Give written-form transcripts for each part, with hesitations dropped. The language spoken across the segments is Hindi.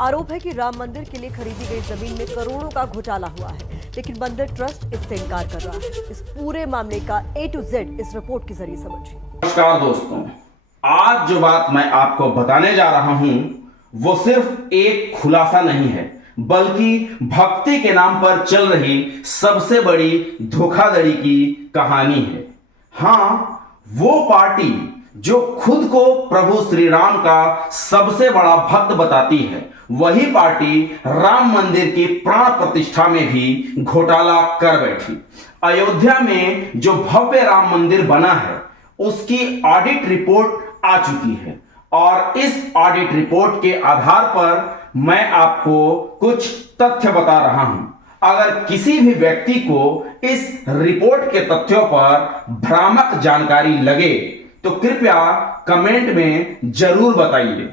आरोप है कि राम मंदिर के लिए खरीदी गई जमीन में करोड़ों का घोटाला हुआ है, लेकिन मंदिर ट्रस्ट इससे इनकार कर रहा है। इस पूरे मामले का A to Z इस रिपोर्ट के जरिए समझिए। नमस्कार दोस्तों, आज जो बात मैं आपको बताने जा रहा हूं वो सिर्फ एक खुलासा नहीं है, बल्कि भक्ति के नाम पर चल रही सबसे बड़ी धोखाधड़ी की कहानी है। हाँ, वो पार्टी जो खुद को प्रभु श्री राम का सबसे बड़ा भक्त बताती है, वही पार्टी राम मंदिर की प्राण प्रतिष्ठा में भी घोटाला कर बैठी। अयोध्या में जो भव्य राम मंदिर बना है, उसकी ऑडिट रिपोर्ट आ चुकी है और इस ऑडिट रिपोर्ट के आधार पर मैं आपको कुछ तथ्य बता रहा हूं। अगर किसी भी व्यक्ति को इस रिपोर्ट के तथ्यों पर भ्रामक जानकारी लगे तो कृपया कमेंट में जरूर बताइए।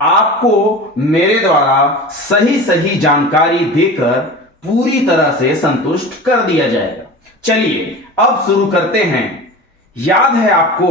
आपको मेरे द्वारा सही जानकारी देकर पूरी तरह से संतुष्ट कर दिया जाएगा। चलिए अब शुरू करते हैं। याद है आपको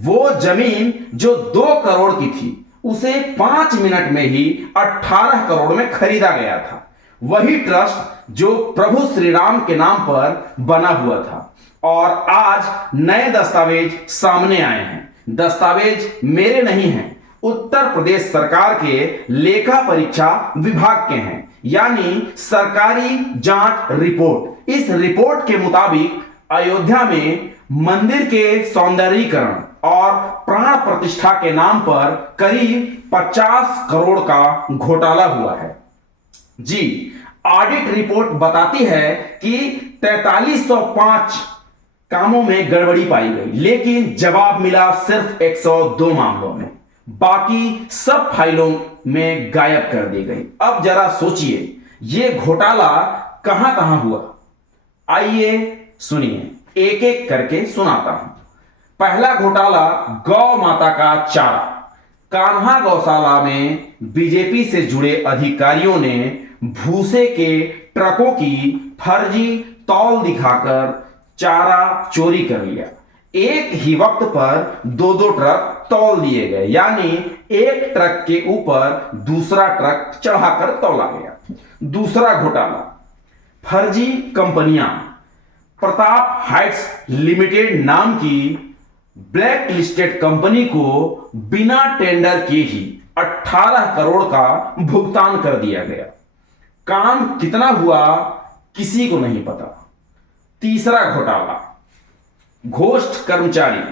वो जमीन जो 2 करोड़ की थी, उसे 5 मिनट में ही 18 करोड़ में खरीदा गया था। वही ट्रस्ट जो प्रभु श्री राम के नाम पर बना हुआ था और आज नए दस्तावेज सामने आए हैं। दस्तावेज मेरे नहीं हैं, उत्तर प्रदेश सरकार के लेखा परीक्षा विभाग के हैं, यानी सरकारी जांच रिपोर्ट। इस रिपोर्ट के मुताबिक अयोध्या में मंदिर के सौंदर्यीकरण और प्राण प्रतिष्ठा के नाम पर करीब 50 करोड़ का घोटाला हुआ है। जी, ऑडिट रिपोर्ट बताती है कि 4305 कामों में गड़बड़ी पाई गई, लेकिन जवाब मिला सिर्फ 102 मामलों में। बाकी सब फाइलों में गायब कर दी गई। अब जरा सोचिए, यह घोटाला कहां कहां हुआ। आइए सुनिए, एक एक करके सुनाता हूं। पहला घोटाला गौ माता का चारा। कान्हा गौशाला में बीजेपी से जुड़े अधिकारियों ने भूसे के ट्रकों की फर्जी तौल दिखाकर चारा चोरी कर लिया। एक ही वक्त पर 2 ट्रक तौल दिए गए, यानी एक ट्रक के ऊपर दूसरा ट्रक चढ़ाकर तौला गया। दूसरा घोटाला, फर्जी कंपनियां। प्रताप हाइट्स लिमिटेड नाम की ब्लैक लिस्टेड कंपनी को बिना टेंडर के ही 18 करोड़ का भुगतान कर दिया गया। काम कितना हुआ किसी को नहीं पता। तीसरा घोटाला, घोस्ट कर्मचारी।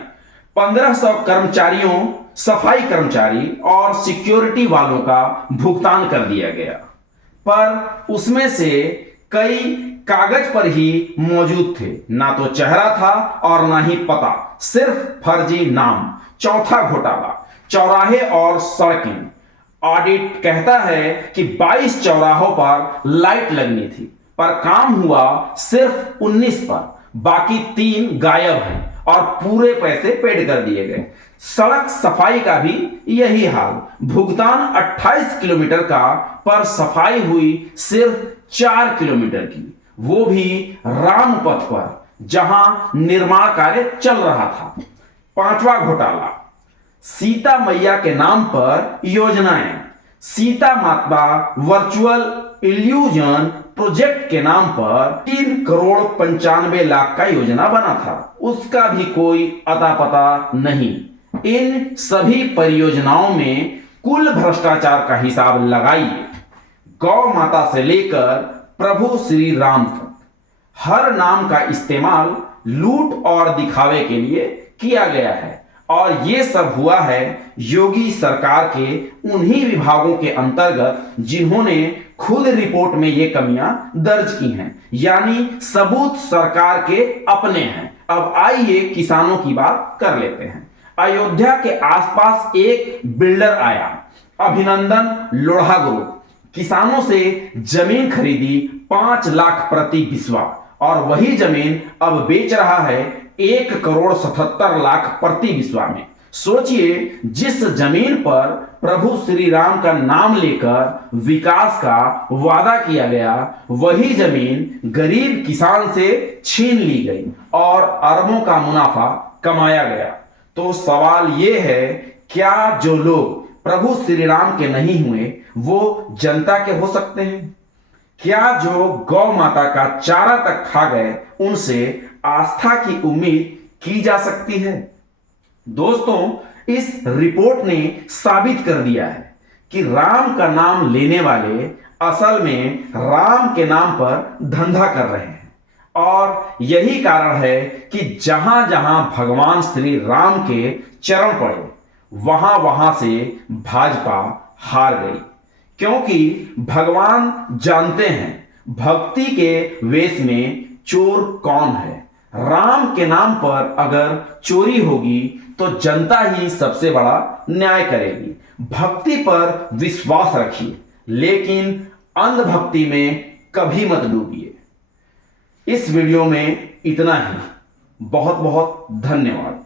1500 कर्मचारियों, सफाई कर्मचारी और सिक्योरिटी वालों का भुगतान कर दिया गया, पर उसमें से कई कागज पर ही मौजूद थे, ना तो चेहरा था और ना ही पता, सिर्फ फर्जी नाम। चौथा घोटाला, चौराहे और सड़कें। ऑडिट कहता है कि 22 चौराहों पर लाइट लगनी थी, पर काम हुआ सिर्फ 19 पर। बाकी 3 गायब हैं और पूरे पैसे पेड कर दिए गए। सड़क सफाई का भी यही हाल। भुगतान 28 किलोमीटर का, पर सफाई हुई सिर्फ 4 किलोमीटर की, वो भी राम पथ पर जहां निर्माण कार्य चल रहा था। पांचवा घोटाला, सीता मैया के नाम पर योजनाएं। सीता माता वर्चुअल इल्यूजन प्रोजेक्ट के नाम पर 3 करोड़ 95 लाख का योजना बना था, उसका भी कोई अता पता नहीं। इन सभी परियोजनाओं में कुल भ्रष्टाचार का हिसाब लगाइए। गौ माता से लेकर प्रभु श्री राम तक हर नाम का इस्तेमाल लूट और दिखावे के लिए किया गया है, और ये सब हुआ है योगी सरकार के उन्हीं विभागों के अंतर्गत जिन्होंने खुद रिपोर्ट में ये कमियां दर्ज की हैं, यानी सबूत सरकार के अपने हैं। अब आइए किसानों की बात कर लेते हैं। अयोध्या के आसपास एक बिल्डर आया, अभिनंदन लोढ़ा ग्रुप। किसानों से जमीन खरीदी 5 लाख प्रति बिस्वा, और वही जमीन अब बेच रहा है 1 करोड़ 77 लाख प्रति बिस्वा में। सोचिए, जिस जमीन पर प्रभु श्री राम का नाम लेकर विकास का वादा किया गया, वही जमीन गरीब किसान से छीन ली गई और अरबों का मुनाफा कमाया गया। तो सवाल यह है, क्या जो लोग प्रभु श्री राम के नहीं हुए वो जनता के हो सकते हैं? क्या जो गौ माता का चारा तक खा गए उनसे आस्था की उम्मीद की जा सकती है? दोस्तों, इस रिपोर्ट ने साबित कर दिया है कि राम का नाम लेने वाले असल में राम के नाम पर धंधा कर रहे हैं। और यही कारण है कि जहां जहां भगवान श्री राम के चरण पड़े वहां वहां से भाजपा हार गई, क्योंकि भगवान जानते हैं भक्ति के वेश में चोर कौन है। राम के नाम पर अगर चोरी होगी तो जनता ही सबसे बड़ा न्याय करेगी। भक्ति पर विश्वास रखिए, लेकिन अंधभक्ति में कभी मत डूबिए। इस वीडियो में इतना ही। बहुत बहुत धन्यवाद।